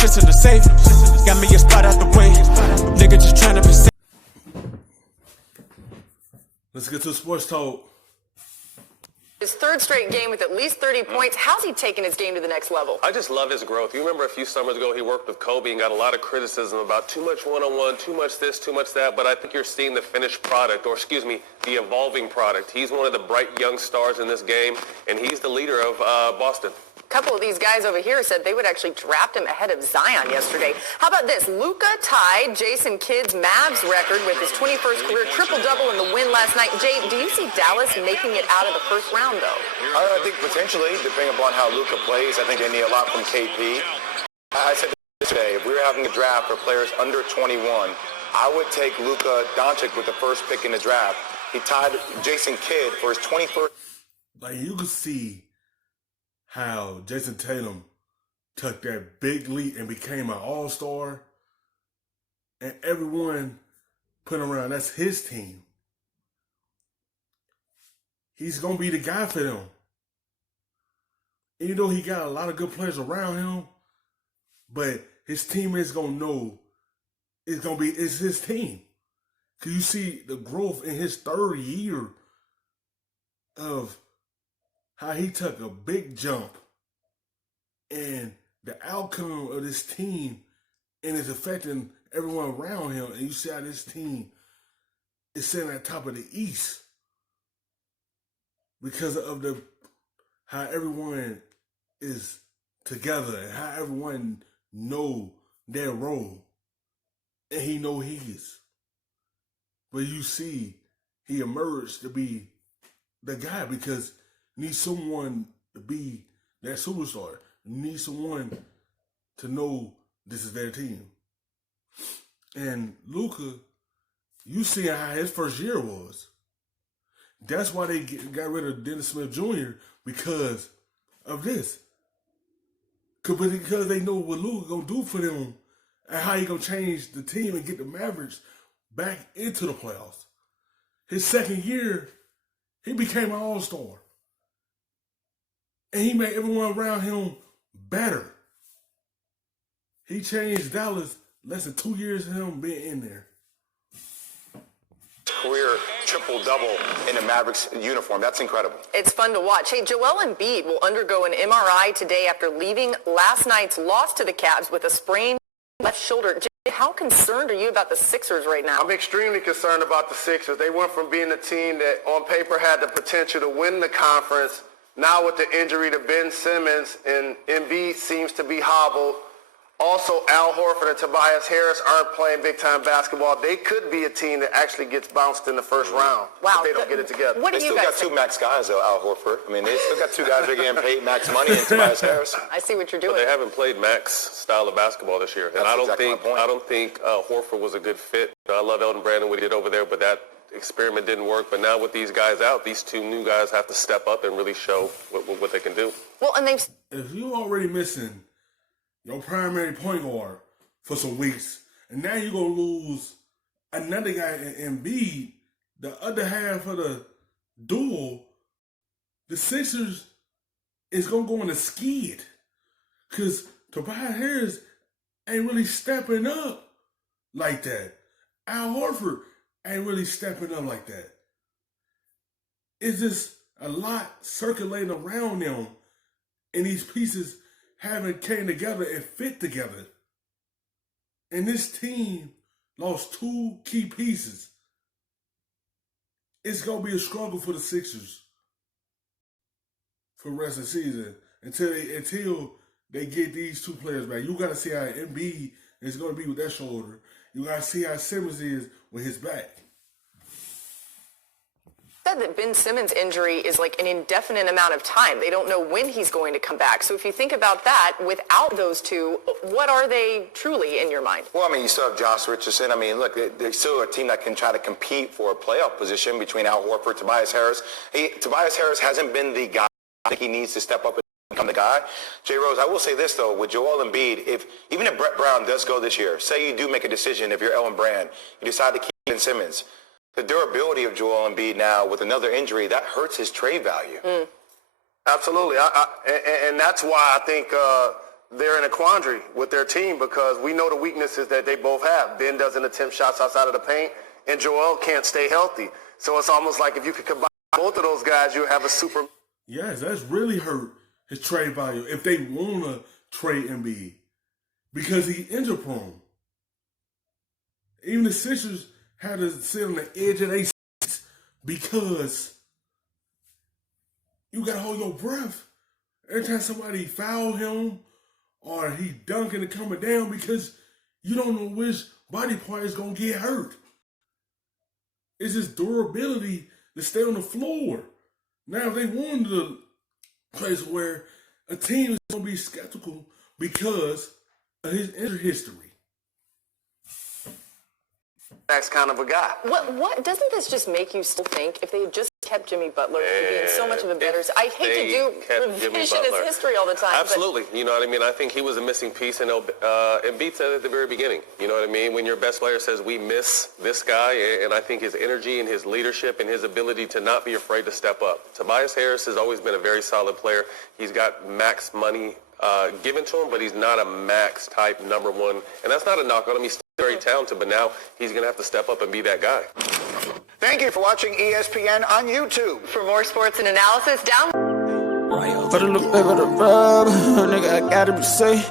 shit's in the safe. Got me a spot out the way. Nigga just tryna be safe. Let's get to sports talk. His third straight game with at least 30 points. How's he taken his game to the next level? I just love his growth. You remember a few summers ago he worked with Kobe and got a lot of criticism about too much one-on-one, too much this, too much that, but I think you're seeing the finished product, or excuse me, the evolving product. He's one of the bright young stars in this game, and he's the leader of Boston. A couple of these guys over here said they would actually draft him ahead of Zion yesterday. How about this? Luka tied Jason Kidd's Mavs record with his 21st career triple-double in the win last night. Jay, do you see Dallas making it out of the first round, though? I think potentially, depending upon how Luka plays, I think they need a lot from KP. I said this today, if we were having a draft for players under 21, I would take Luka Doncic with the first pick in the draft. He tied Jason Kidd for his 21st. Like, you can see how Jason Tatum took that big leap and became an all-star, and everyone put him around, that's his team. He's going to be the guy for them. Even though he got a lot of good players around him, but his teammates going to know it's his team. Because you see the growth in his third year of how he took a big jump, and the outcome of this team and it's affecting everyone around him. And you see how this team is sitting at the top of the East because of how everyone is together and how everyone know their role, and he know his. But you see, he emerged to be the guy because you need someone to be that superstar. You need someone to know this is their team. And Luka, you see how his first year was. That's why they got rid of Dennis Smith Jr. because of this. Because they know what Luka gonna do for them and how he gonna change the team and get the Mavericks back into the playoffs. His second year, he became an all-star. And he made everyone around him better. He changed Dallas less than 2 years of him being in there. Career triple-double in a Mavericks uniform. That's incredible. It's fun to watch. Hey, Joel Embiid will undergo an MRI today after leaving last night's loss to the Cavs with a sprained left shoulder. Jay, how concerned are you about the Sixers right now? I'm extremely concerned about the Sixers. They went from being a team that on paper had the potential to win the conference. Now with the injury to Ben Simmons, and Embiid seems to be hobbled. Also, Al Horford and Tobias Harris aren't playing big-time basketball. They could be a team that actually gets bounced in the first round if they don't get it together. What do They you still guys got two think? max guys, though, Al Horford. I mean, they still got two guys that are getting paid max money and Tobias Harris. I see what you're But doing. they haven't played Max style of basketball this year. And That's I don't exactly my think point. Horford was a good fit. I love Elton Brandon, what he did over there, but that experiment didn't work. But now with these guys out, these two new guys have to step up and really show what they can do. Well, and they've... If you already missing your primary point guard for some weeks, and now you're going to lose another guy in Embiid, the other half of the duel, the Sixers is going to go in a skid because Tobias Harris ain't really stepping up like that. Al Horford ain't really stepping up like that. It's just a lot circulating around them, and these pieces haven't came together and fit together. And this team lost two key pieces. It's going to be a struggle for the Sixers for the rest of the season until they get these two players back. You got to see how Embiid is going to be with that shoulder. You got to see how Simmons is with his back. said that Ben Simmons' injury is like an indefinite amount of time. They don't know when he's going to come back. So if you think about that, without those two, what are they truly in your mind? Well, I mean, you still have Josh Richardson. I mean, look, they're still a team that can try to compete for a playoff position between Al Horford, Tobias Harris. Tobias Harris hasn't been the guy. I think he needs to step up and become the guy. Jay Rose, I will say this, though, with Joel Embiid, even if Brett Brown does go this year, say you do make a decision, if you're Ellen Brand, you decide to keep Ben Simmons, the durability of Joel Embiid now with another injury, that hurts his trade value. Absolutely. And that's why I think they're in a quandary with their team because we know the weaknesses that they both have. Ben doesn't attempt shots outside of the paint, and Joel can't stay healthy. So it's almost like if you could combine both of those guys, you'll have a super. Yes, that's really hurt his trade value if they want to trade Embiid because he injury prone. Even the Sixers had to sit on the edge of their seats because you got to hold your breath every time somebody foul him or he dunking and coming down because you don't know which body part is going to get hurt. It's his durability to stay on the floor. Now, if they wanted to place where a team is going to be skeptical because of his injury history. That's kind of a guy. What doesn't this just make you still think if they had just kept Jimmy Butler, he'd be in so much of a better. I hate to do revisionist history all the time. Absolutely. You know what I mean? I think he was a missing piece, and Embiid said it at the very beginning. You know what I mean? When your best player says, we miss this guy, and I think his energy and his leadership and his ability to not be afraid to step up. Tobias Harris has always been a very solid player. He's got max money given to him, but he's not a max type number one. And that's not a knock on him. He's still very talented, but now he's going to have to step up and be that guy. Thank you for watching ESPN on YouTube. For more sports and analysis, download. But it look better to rub, nigga, I gotta be safe.